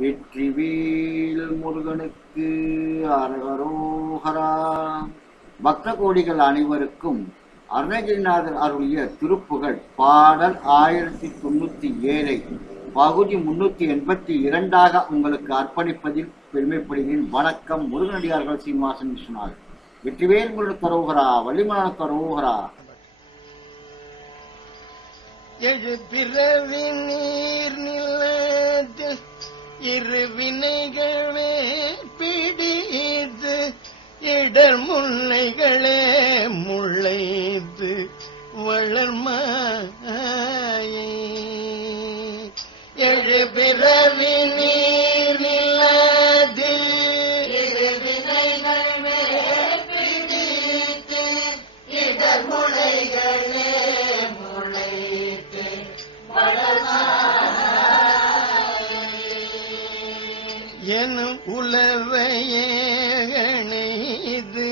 வெற்றிவேல் முருகனுக்கு அரகரோகரா. பக்த கோடிகள் அனைவருக்கும் அருணகிரிநாதர் அருளிய திருப்புகழ் பாடல் ஆயிரத்தி தொண்ணூத்தி ஏழை பகுதி முன்னூத்தி எண்பத்தி இரண்டாக உங்களுக்கு அர்ப்பணிப்பதில் பெருமைப்படுகிறேன். வணக்கம். முருகனடியார்கள் சீனிவாசன் சொன்னார் வெற்றிவேல் முருகன் தரோகரா வள்ளிமலான கரோகரா. எழு பிறவி நீர் நிலத்தில் இரு வினைகளே பிடித்து இடர் முல்லைகளே முளைத்து வளர்மா எனும் உலவையே அணைது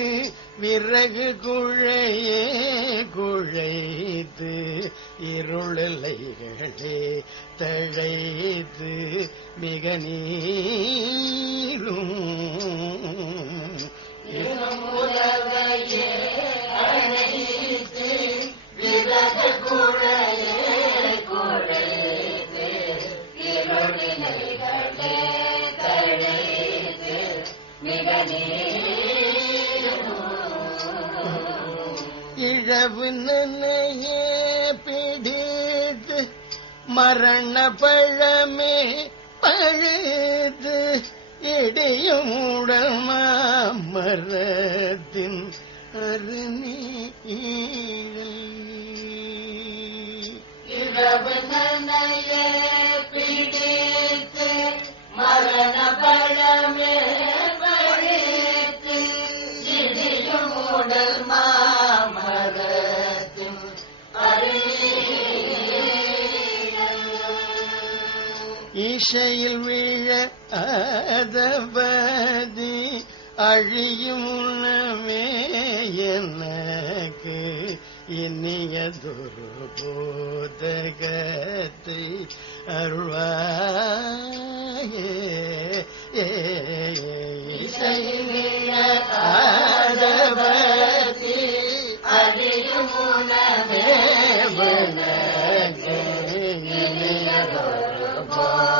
விறகு குழையே குழைத்து இருளலைகளே தழைத்து மிக நீ இழவு நனையே பிடித்து மரண பழமே பழுது இடியும் உடல் மரத்தின் அருநீழல் இரவு ஈசையில் விழ அதபதி அழியும் உணவே எனக்கு இனியதொரு போதகத்தை அருள்வாயே. அதபதி அழியும் உணவே எனக்கு இனியதொரு போதகத்தை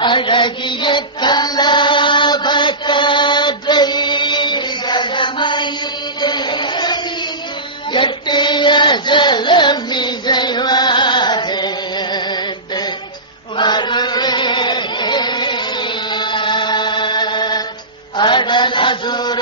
அழகிய கல்லாப எட்டிய ஜலம் செய்வாரே வருவே. அடல் அசுர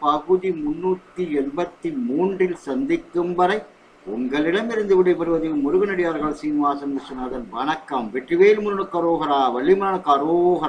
பகுதி முன்னூத்தி எண்பத்தி மூன்றில் சந்திக்கும் வரை உங்களிடமிருந்து விடைபெறுவது முருகனடியார்கள் சீனிவாசன் விஸ்வநாதன். வணக்கம். வெற்றிவேல் முருகன் கரோகரா வள்ளிமலன் கரோகரா.